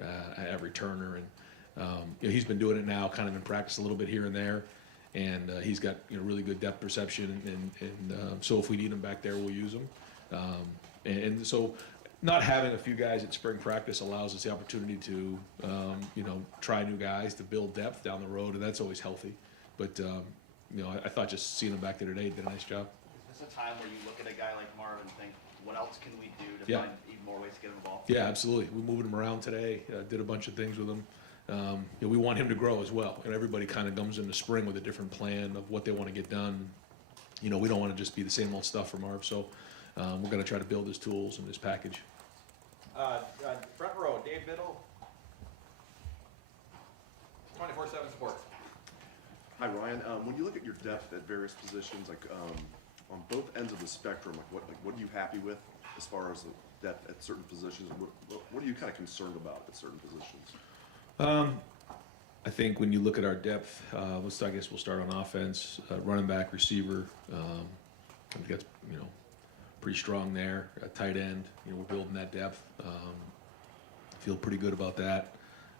at returner, and he's been doing it now, kind of in practice a little bit here and there, and he's got really good depth perception, and so if we need him back there, we'll use him, and so not having a few guys at spring practice allows us the opportunity to try new guys to build depth down the road, and that's always healthy. But I thought just seeing him back there today did a nice job. Is this a time where you look at a guy like Marv and think, what else can we do to find even more ways to get him involved? Yeah, absolutely. We moved him around today, did a bunch of things with him. We want him to grow as well, and everybody kind of comes into spring with a different plan of what they want to get done. We don't want to just be the same old stuff for Marv, so we're going to try to build his tools and his package. Front row, Dave Biddle, 24/7 Sports. Hi Ryan, when you look at your depth at various positions, like on both ends of the spectrum, what are you happy with as far as the depth at certain positions? What are you kind of concerned about at certain positions? I think when you look at our depth, I guess we'll start on offense, running back, receiver. I think that's pretty strong there. Tight end, we're building that depth. Feel pretty good about that.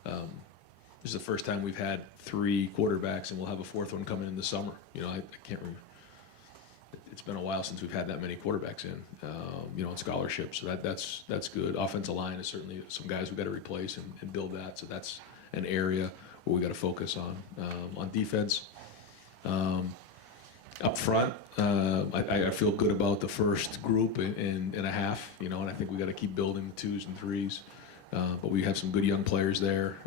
This is the first time we've had 3 quarterbacks, and we'll have a 4th one coming in the summer. I can't remember. It's been a while since we've had that many quarterbacks in, on scholarship. So that's good. Offensive line is certainly some guys we've got to replace and build that. So that's an area where we got to focus on. On defense, up front, I feel good about the first group and a half. And I think we got to keep building the 2s and 3s. But we have some good young players there.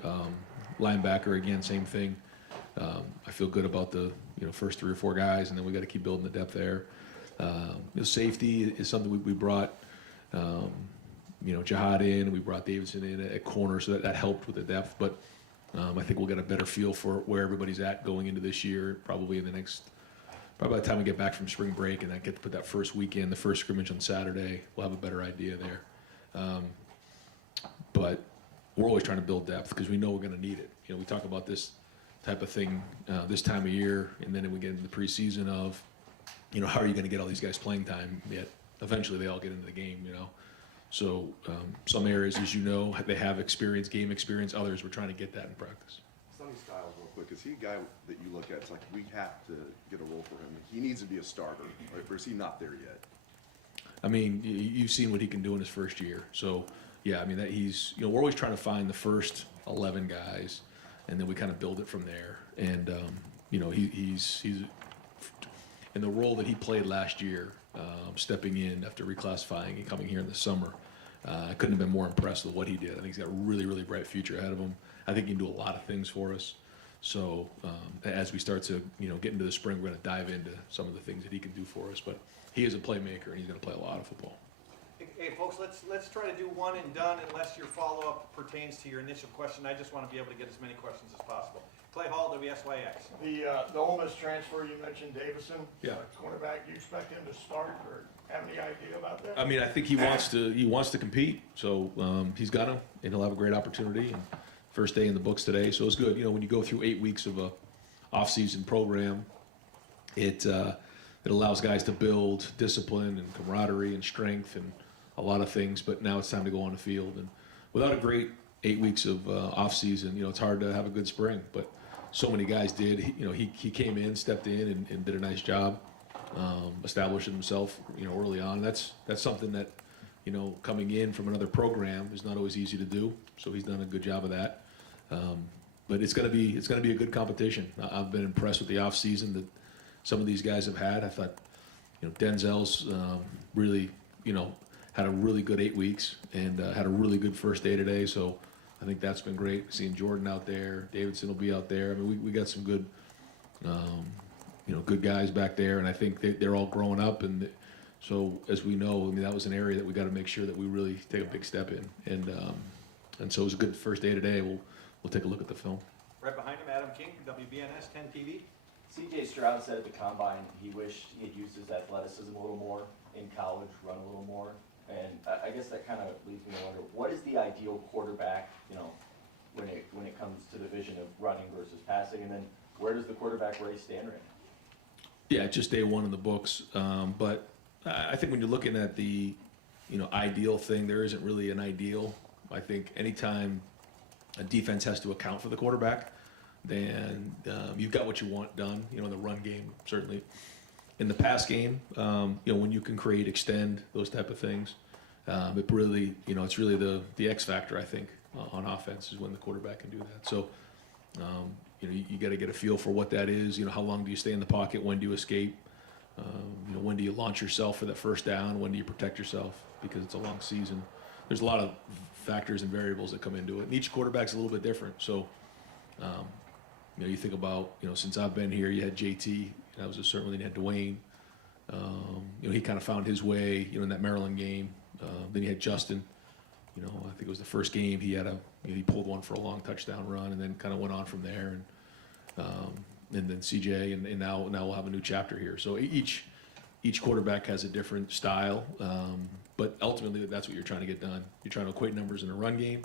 Linebacker, again, same thing. I feel good about the first 3 or 4 guys, and then we got to keep building the depth there. Safety is something we brought Jihad in, and we brought Davidson in at corner, so that helped with the depth. But I think we'll get a better feel for where everybody's at going into this year, probably by the time we get back from spring break and I get to put that first weekend, the first scrimmage on Saturday, we'll have a better idea there. But we're always trying to build depth because we know we're going to need it. We talk about this type of thing this time of year, and then we get into the preseason of, how are you going to get all these guys playing time? Yet eventually they all get into the game, So some areas, as they have game experience. Others, we're trying to get that in practice. Sonny Styles, real quick, is he a guy that you look at, it's like we have to get a role for him? He needs to be a starter, right? Or is he not there yet? I mean, you've seen what he can do in his first year. So, yeah, I mean, that he's, we're always trying to find the first 11 guys, and then we kind of build it from there. And, he's in the role that he played last year, stepping in after reclassifying and coming here in the summer. I couldn't have been more impressed with what he did. I think he's got a really, really bright future ahead of him. I think he can do a lot of things for us. So as we start to, get into the spring, we're going to dive into some of the things that he can do for us. But he is a playmaker, and he's going to play a lot of football. Hey folks, let's try to do one and done unless your follow-up pertains to your initial question. I just want to be able to get as many questions as possible. Clay Hall, WSYX. The Ole Miss transfer, you mentioned Davison. Yeah. Cornerback, do you expect him to start or have any idea about that? I mean, I think he wants to compete. So he's got him, and he'll have a great opportunity. And first day in the books today, so it's good. When you go through 8 weeks of a off-season program, it allows guys to build discipline and camaraderie and strength and a lot of things. But now it's time to go on the field. And without a great 8 weeks of off-season, it's hard to have a good spring. But so many guys did. He came in, stepped in, and did a nice job, establishing himself, early on. That's something that, coming in from another program is not always easy to do. So he's done a good job of that. But it's gonna be a good competition. I've been impressed with the off-season that some of these guys have had. I thought, Denzel's really, had a really good 8 weeks and had a really good first day today. So I think that's been great. Seeing Jordan out there, Davidson will be out there. I mean, we got some good, good guys back there, and I think they're all growing up. And so, as we know, I mean, that was an area that we got to make sure that we really take a big step in. And so it was a good first day today. We'll take a look at the film. Right behind him, Adam King, WBNS 10 TV. C.J. Stroud said at the combine he wished he had used his athleticism a little more in college, run a little more. And I guess that kind of leads me to wonder, what is the ideal quarterback, when it comes to the vision of running versus passing, and then where does the quarterback race stand right now? Yeah, just day one in the books. But I think when you're looking at the, ideal thing, there isn't really an ideal I think anytime a defense has to account for the quarterback, then you've got what you want done. You know, in the run game, certainly. In the pass game, you know, when you can create, extend, those type of things, it really, you know, it's really the X factor, I think, on offense is when the quarterback can do that. So, you know, you got to get a feel for what that is. You know, how long do you stay in the pocket? When do you escape? You know, when do you launch yourself for that first down? When do you protect yourself? Because it's a long season. There's a lot of factors and variables that come into it. And each quarterback's a little bit different. So, you know, you think about, you know, since I've been here, you had JT. That was a certainly you had Dwayne. You know, he kind of found his way, you know, in that Maryland game. Then you had Justin. You know, I think it was the first game he had he pulled one for a long touchdown run, and then kind of went on from there. And then CJ, and now we'll have a new chapter here. So each quarterback has a different style, but ultimately that's what you're trying to get done. You're trying to equate numbers in a run game,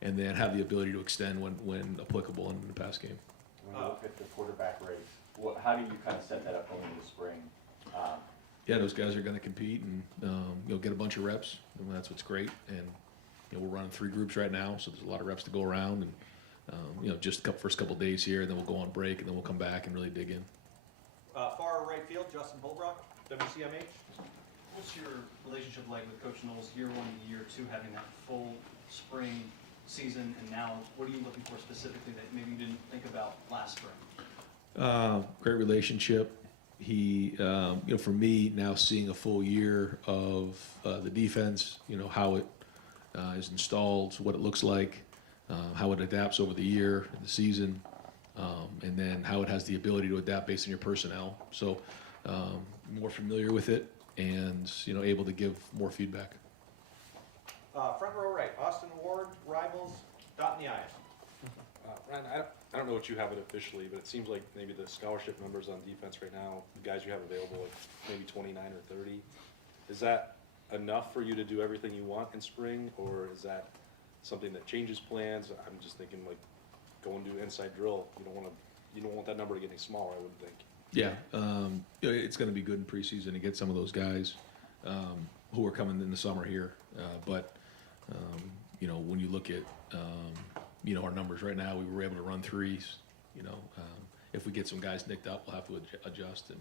and then have the ability to extend when applicable in the pass game. When you look at the quarterback race, how do you kind of set that up going into the spring? Yeah, those guys are going to compete and you know, get a bunch of reps, and that's what's great. And you know, we're running 3 groups right now, so there's a lot of reps to go around. And you know, just first couple days here, and then we'll go on break, and then we'll come back and really dig in. Far right field, Justin Holbrook, WCMH. What's your relationship like with Coach Knowles year 1 and year 2, having that full spring season, and now what are you looking for specifically that maybe you didn't think about last spring? Great relationship. He, you know, for me now seeing a full year of the defense, you know, how it is installed, what it looks like, how it adapts over the year, the season, and then how it has the ability to adapt based on your personnel. So more familiar with it, and you know, able to give more feedback. Front row right, Austin Ward, Rivals, dot in the I's. Ryan, I don't know what you have it officially, but it seems like maybe the scholarship numbers on defense right now, the guys you have available, like maybe 29 or 30. Is that enough for you to do everything you want in spring, or is that something that changes plans? I'm just thinking like going to inside drill. You don't want that number to get any smaller, I wouldn't think. Yeah, you know, it's going to be good in preseason to get some of those guys who are coming in the summer here. But you know, when you look at you know, our numbers right now, we were able to run 3s. You know, if we get some guys nicked up, we'll have to adjust, and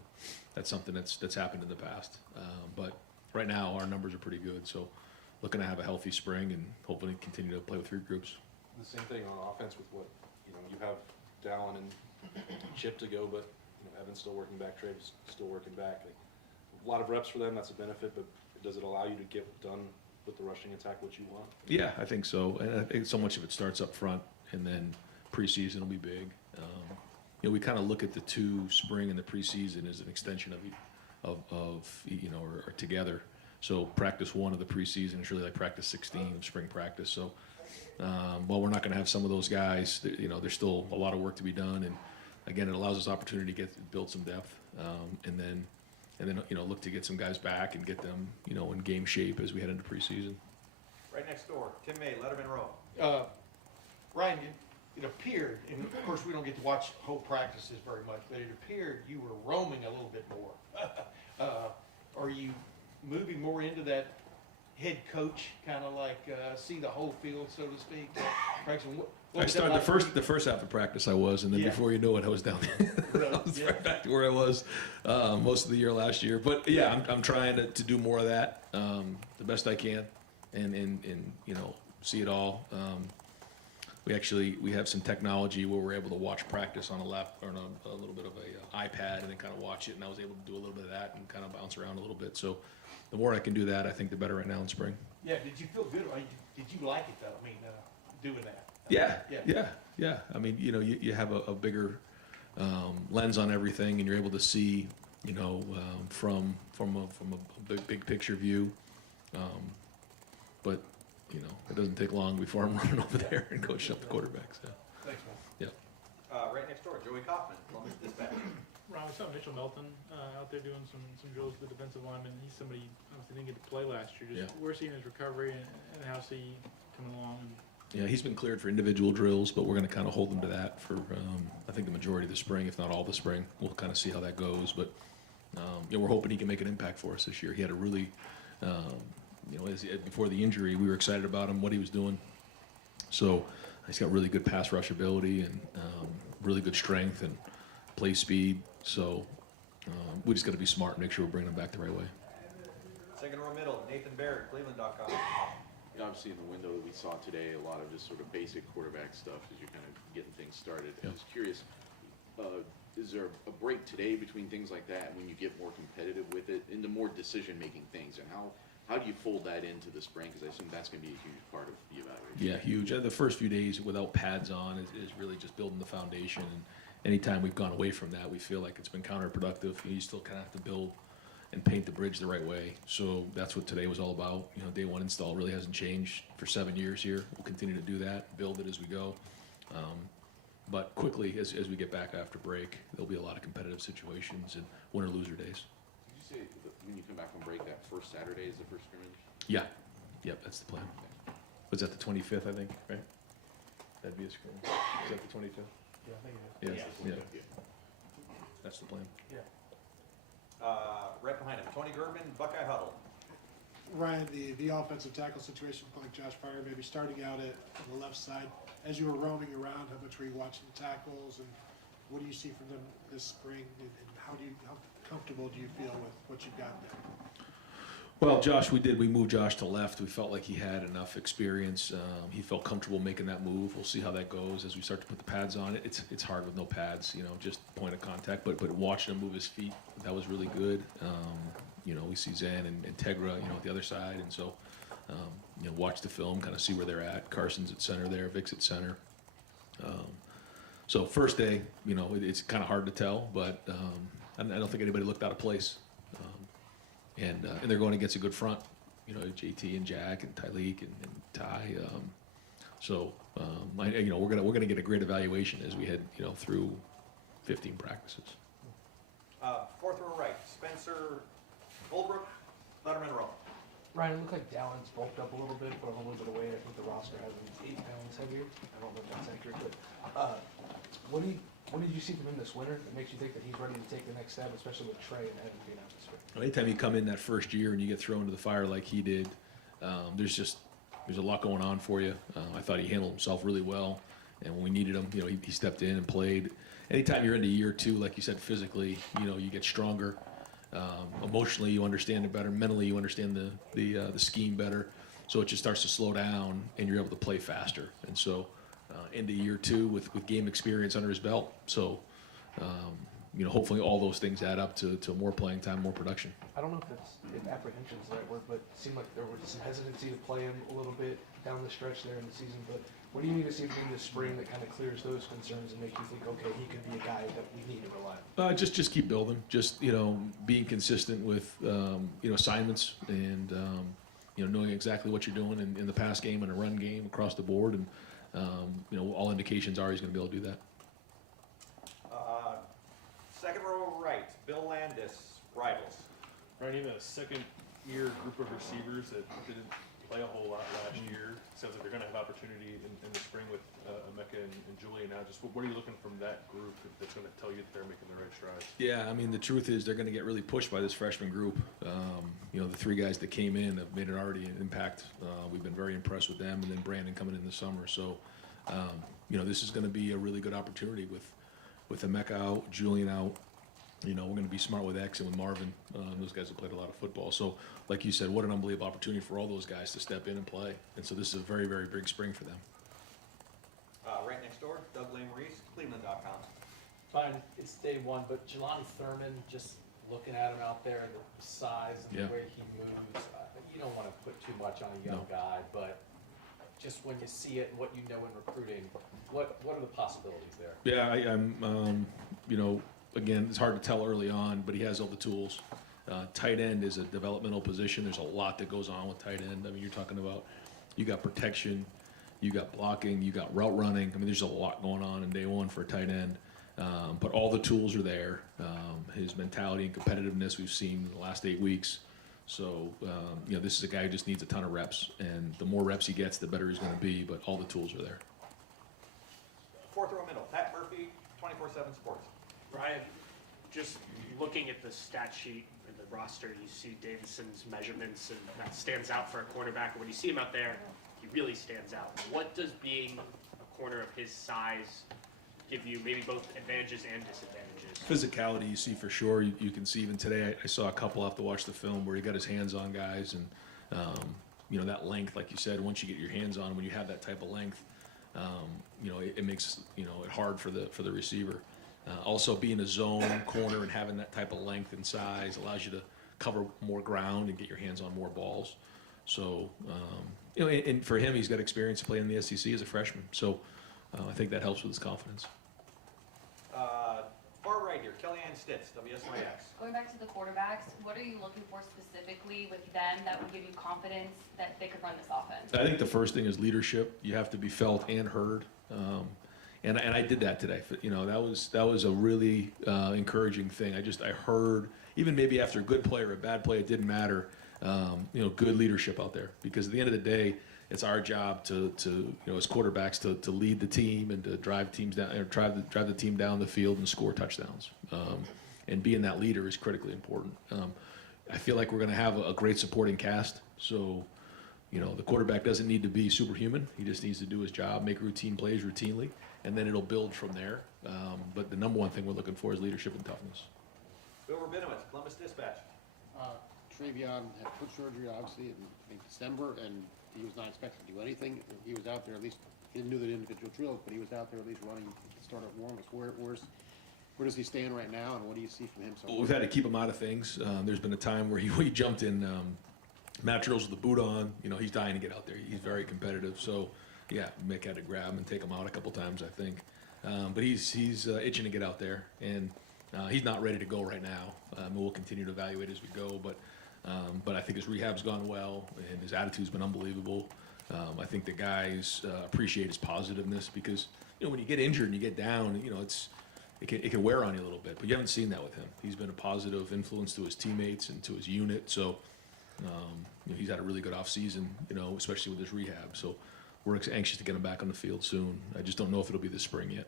that's something that's happened in the past. But right now, our numbers are pretty good. So, looking to have a healthy spring and hopefully continue to play with 3 groups. The same thing on offense with what, you know, you have Dallin and Chip to go, but you know, Evan's still working back, Travis still working back. Like, a lot of reps for them, that's a benefit, but does it allow you to get done with the rushing attack what you want? Yeah, I think so. And I think so much of it starts up front, and then preseason will be big. You know, we kind of look at the 2, spring and the preseason, as an extension of you know, or together. So practice 1 of the preseason is really like practice 16 of spring practice. So while we're not going to have some of those guys, you know, there's still a lot of work to be done. And again, it allows us opportunity to build some depth, and then you know, look to get some guys back and get them, you know, in game shape as we head into preseason. Right next door, Tim May, Letterman Row. Ryan, it appeared, and of course we don't get to watch whole practices very much, but it appeared you were roaming a little bit more. Are you moving more into that head coach, kind of like see the whole field, so to speak? I started the first half of practice I was, and then before you know it, I was down there. I was right back to where I was most of the year last year. But yeah, I'm trying to do more of that the best I can, and you know, see it all. We have some technology where we're able to watch practice on a little bit of a iPad, and then kind of watch it. And I was able to do a little bit of that and kind of bounce around a little bit. So the more I can do that, I think the better right now in spring. Yeah, did you feel good? Did you like it though? I mean, doing that. Yeah. I mean, you know, you have a bigger lens on everything, and you're able to see, you know, from a big picture view. But you know, it doesn't take long before I'm running over there and coaching up the quarterbacks. So. Thanks, man. Yeah. Right next door, Joey Kaufman, Columbus Dispatch. Ron, we saw Mitchell Melton out there doing some drills with the defensive lineman. He's somebody obviously didn't get to play last year. Just where's he in his recovery, and how's he coming along? Yeah, he's been cleared for individual drills, but we're going to kind of hold him to that for I think the majority of the spring, if not all the spring. We'll kind of see how that goes, but you know, we're hoping he can make an impact for us this year. He had a really, you know, before the injury, we were excited about him, what he was doing So he's got really good pass rush ability and really good strength and play speed. So we just got to be smart and make sure we're bringing him back the right way. Second row middle, Nathan Barrett, Cleveland.com. Obviously, in the window that we saw today, a lot of just sort of basic quarterback stuff as you're kind of getting things started. Yeah. I was curious, is there a break today between things like that when you get more competitive with it into more decision-making things? And how do you fold that into the spring? Because I assume that's going to be a huge part of the evaluation. Yeah, huge. The first few days without pads on is really just building the foundation. And anytime we've gone away from that, we feel like it's been counterproductive. You still kind of have to build and paint the bridge the right way. So that's what today was all about. You know, day one install really hasn't changed for 7 years here. We'll continue to do that, build it as we go. But quickly, as we get back after break, there'll be a lot of competitive situations and winner-loser days. Did you say that when you come back from break, that first Saturday is the first scrimmage? Yeah, yep, that's the plan. Was that the 25th, I think, right? That'd be a scrimmage. Is that the 25th? Yeah, I think it is. Yeah, yeah. That's the plan. Right behind him, Tony German, Buckeye Huddle. Ryan, the offensive tackle situation, like Josh Pryor, maybe starting out on the left side, as you were roaming around, how much were you watching the tackles, and what do you see from them this spring, and how comfortable do you feel with what you've got there? Well, we moved Josh to left. We felt like he had enough experience. He felt comfortable making that move. We'll see how that goes as we start to put the pads on. It's hard with no pads, you know, just point of contact. But watching him move his feet, that was really good. You know, we see Zan and Integra, you know, at the other side, and so you know, watch the film, kind of see where they're at. Carson's at center there, Vic's at center. So first day, you know, it's kind of hard to tell, but I don't think anybody looked out of place. And they're going against a good front, you know, JT and Jack and Tyleek and Ty. You know, we're gonna get a great evaluation as we head, you know, through 15 practices. Fourth row right, Spencer Holbrook, Letterman Row. Ryan, it looked like Dallin's bulked up a little bit, put on a little bit of weight. I think the roster has him 8 pounds heavier. I don't know if that's accurate, but what did you see from him this winter that makes you think that he's ready to take the next step, especially with Trey and Evan being out this spring? Anytime you come in that first year and you get thrown into the fire like he did, there's a lot going on for you. I thought he handled himself really well, and when we needed him, you know, he stepped in and played. Anytime you're into year two, like you said, physically, you know, you get stronger. Emotionally, you understand it better. Mentally, you understand the scheme better. So it just starts to slow down, and you're able to play faster. And so, into year two with game experience under his belt. So, you know, hopefully all those things add up to more playing time, more production. I don't know if apprehension is the right word, but it seemed like there was some hesitancy to play him a little bit down the stretch there in the season. But what do you need to see from him this spring that kind of clears those concerns and makes you think, okay, he could be a guy that we need to rely on? Just keep building. Just, you know, being consistent with you know, assignments and you know, knowing exactly what you're doing in the pass game and a run game across the board. And you know, all indications are he's going to be able to do that. Second row right, Bill Landis, Rivals. Right, even a second-year group of receivers that didn't play a whole lot last year. Sounds like they're going to have opportunity in the spring with Emeka and Julian now. Just what are you looking from that group that's going to tell you that they're making the right strides? Yeah, I mean, the truth is they're going to get really pushed by this freshman group. You know, the three guys that came in have made it already an impact. We've been very impressed with them, and then Brandon coming in the summer. So, you know, this is going to be a really good opportunity with Emeka out, Julian out. You know, we're going to be smart with X and with Marvin. Those guys have played a lot of football. So, like you said, what an unbelievable opportunity for all those guys to step in and play. And so this is a very, very big spring for them. Right next door, Doug Maurice, Cleveland.com. Fine, it's day one, but Jelani Thurman, just looking at him out there, the size and Yeah. the way he moves, you don't want to put too much on a young guy, but just when you see it and what you know in recruiting, what are the possibilities there? Yeah, I'm you know, again, it's hard to tell early on, but he has all the tools. Tight end is a developmental position. There's a lot that goes on with tight end. I mean, you're talking about, you got protection, you got blocking, you got route running. I mean, there's a lot going on in day one for a tight end. But all the tools are there. His mentality and competitiveness we've seen in the last 8 weeks. So, you know, this is a guy who just needs a ton of reps. And the more reps he gets, the better he's going to be. But all the tools are there. Fourth row middle, Pat Murphy, 24/7 Sports. Ryan, just looking at the stat sheet and the roster, you see Davidson's measurements, and that stands out for a quarterback. When you see him out there, he really stands out. What does being a corner of his size give you, maybe both advantages and disadvantages? Physicality, you see for sure. You can see even today, I saw a couple have to watch the film where he got his hands on guys, and that length, like you said, once you get your hands on, when you have that type of length, it makes it hard for the receiver. Also, being a zone corner and having that type of length and size allows you to cover more ground and get your hands on more balls. So, and for him, he's got experience playing in the SEC as a freshman. So, I think that helps with his confidence. Far right here, Kellyanne Stitz, WSYX. Going back to the quarterbacks, what are you looking for specifically with them that would give you confidence that they could run this offense? I think the first thing is leadership. You have to be felt and heard. And I did that today. That was a really encouraging thing. I heard, even maybe after a good play or a bad play, it didn't matter. Good leadership out there, because at the end of the day, it's our job to as quarterbacks to lead the team and to drive teams down, or drive the team down the field and score touchdowns. And being that leader is critically important. I feel like we're going to have a great supporting cast. So, the quarterback doesn't need to be superhuman. He just needs to do his job, make routine plays routinely, and then it'll build from there. But the number one thing we're looking for is leadership and toughness. Bill Rabinowitz, Columbus Dispatch. Travion had foot surgery, obviously, in December, and he was not expected to do anything. He was out there, at least, he didn't do the individual drills, but he was out there at least running to start at warm-ups. Where does he stand right now, and what do you see from him so far? We've had to keep him out of things. There's been a time where he jumped in mat drills with the boot on. He's dying to get out there. He's very competitive. So, yeah, Mick had to grab him and take him out a couple times, I think. But he's itching to get out there, and he's not ready to go right now. We'll continue to evaluate as we go, but I think his rehab's gone well, and his attitude's been unbelievable. I think the guys appreciate his positiveness, because when you get injured and you get down, it can wear on you a little bit. But you haven't seen that with him. He's been a positive influence to his teammates and to his unit. So he's had a really good off season, especially with his rehab. So we're anxious to get him back on the field soon. I just don't know if it'll be this spring yet.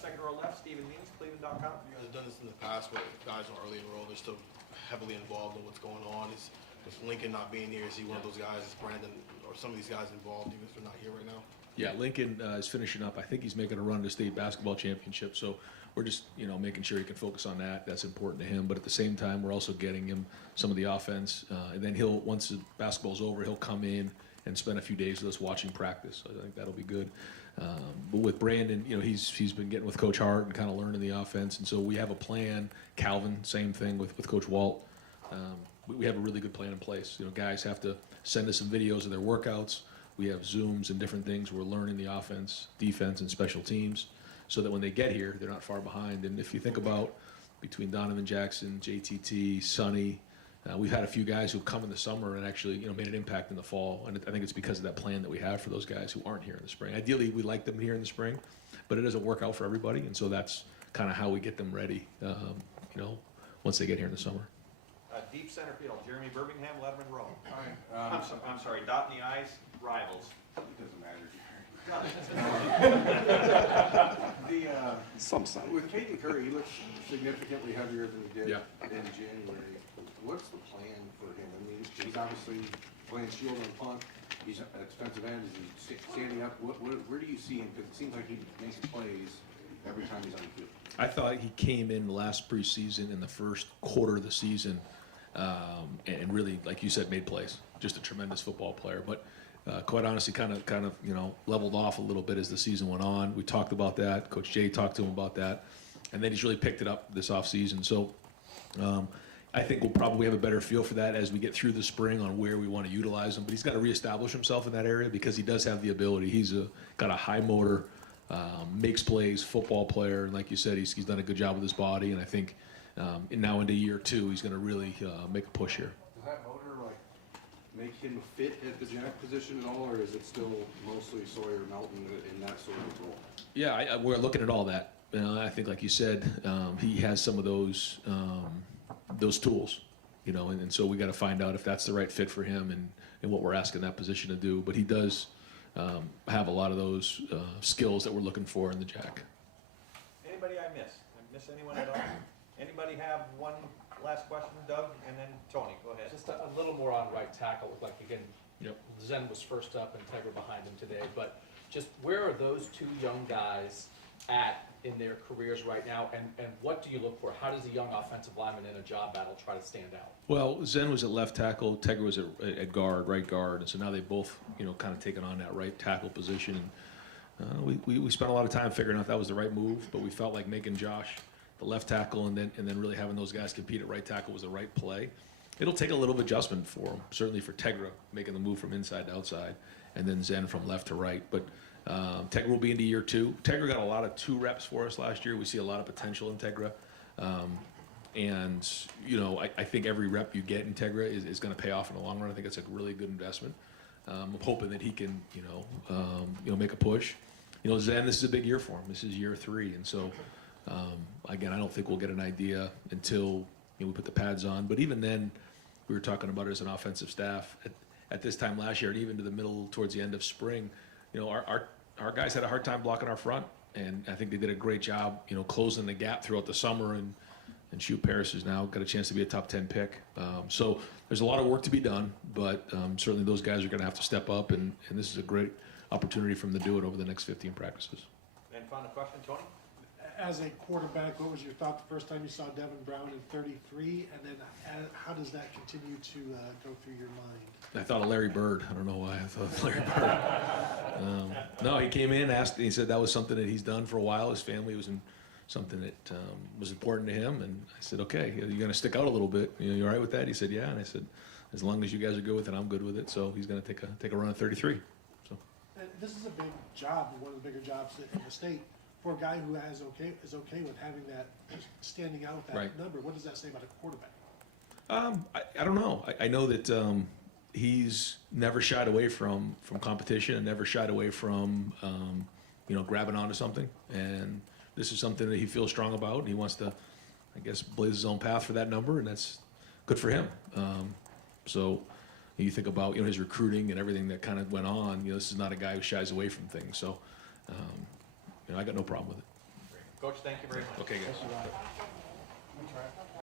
Second row left, Stephen Means, Cleveland.com. You guys have done this in the past, where guys are early enrolled, they're still heavily involved in what's going on. Is Lincoln not being here, is he one of those guys? Is Brandon or some of these guys involved, even if they're not here right now? Yeah, Lincoln is finishing up. I think he's making a run to state basketball championship. So we're just, making sure he can focus on that. That's important to him. But at the same time, we're also getting him some of the offense. And then once the basketball's over, he'll come in and spend a few days with us watching practice. So I think that'll be good. But with Brandon, he's been getting with Coach Hart and kind of learning the offense. And so we have a plan. Calvin, same thing with Coach Walt. We have a really good plan in place. Guys have to send us some videos of their workouts. We have Zooms and different things. We're learning the offense, defense, and special teams, so that when they get here, they're not far behind. And if you think about between Donovan Jackson, JTT, Sonny, we've had a few guys who've come in the summer and actually made an impact in the fall. And I think it's because of that plan that we have for those guys who aren't here in the spring. Ideally, we like them here in the spring, but it doesn't work out for everybody. And so that's kind of how we get them ready, once they get here in the summer. Deep center field, Jeremy Birmingham, Letterman Row. I'm sorry, dot in the i's, rivals. It doesn't matter. With Caden Curry, he looks significantly heavier than he did in January. What's the plan for him? I mean, he's obviously playing shield and punt. He's at defensive end. Is he standing up? Where do you see him? Because it seems like he makes plays every time he's on the field. I thought he came in last preseason in the first quarter of the season and really, like you said, made plays. Just a tremendous football player. But quite honestly, kind of leveled off a little bit as the season went on. We talked about that. Coach Jay talked to him about that. And then he's really picked it up this offseason. So I think we'll probably have a better feel for that as we get through the spring on where we want to utilize him. But he's got to reestablish himself in that area, because he does have the ability. He's got a high motor, makes plays, football player. And like you said, he's done a good job with his body. And I think now into year 2, he's going to really make a push here. Does that motor make him fit at the jack position at all, or is it still mostly Sawyer Melton in that sort of role? Yeah, we're looking at all that. I think, like you said, he has some of those tools, and so we got to find out if that's the right fit for him and what we're asking that position to do. But he does have a lot of those skills that we're looking for in the jack. Anybody I miss anyone at all? Anybody have one last question, Doug, and then Tony, go ahead. Just a little more on right tackle. Looked like, again, Yep. Zen was first up and Tegra behind him today, but just where are those two young guys at in their careers right now, and what do you look for? How does a young offensive lineman in a job battle try to stand out? Well, Zen was at left tackle, Tegra was at guard, right guard, and so now they both, kind of taken on that right tackle position. And we spent a lot of time figuring out if that was the right move, but we felt like making Josh the left tackle and then really having those guys compete at right tackle was the right play. It'll take a little bit of adjustment for him, certainly for Tegra, making the move from inside to outside, and then Zen from left to right. But Tegra will be into year 2. Tegra got a lot of 2 reps for us last year. We see a lot of potential in Tegra. I think every rep you get in Tegra is going to pay off in the long run. I think it's a really good investment. I'm hoping that he can, make a push. Zen, this is a big year for him. This is year 3, and so again, I don't think we'll get an idea until we put the pads on. But even then, we were talking about it as an offensive staff at this time last year, and even to the middle towards the end of spring. Our guys had a hard time blocking our front, and I think they did a great job, closing the gap throughout the summer. And Shoot Paris has now got a chance to be a top 10 pick. So there's a lot of work to be done, but certainly those guys are going to have to step up, and this is a great opportunity for them to do it over the next 15 practices. And final question, Tony? As a quarterback, what was your thought the first time you saw Devin Brown in 33, and then how does that continue to go through your mind? I thought of Larry Bird. I don't know why I thought of Larry Bird. No, he came in, asked, and he said that was something that he's done for a while. His family was in something that was important to him, and I said, okay, you're going to stick out a little bit. You all right with that? He said, yeah, and I said, as long as you guys are good with it, I'm good with it. So he's going to take a run at 33. So And this is a big job, one of the bigger jobs in the state. For a guy who is okay with having that, standing out with that Right. number, what does that say about a quarterback? I don't know. I know that he's never shied away from competition and never shied away from grabbing onto something. And this is something that he feels strong about, and he wants to, I guess, blaze his own path for that number, and that's good for him. So you think about his recruiting and everything that kind of went on. This is not a guy who shies away from things. So I got no problem with it. Coach, thank you very much. Okay, guys.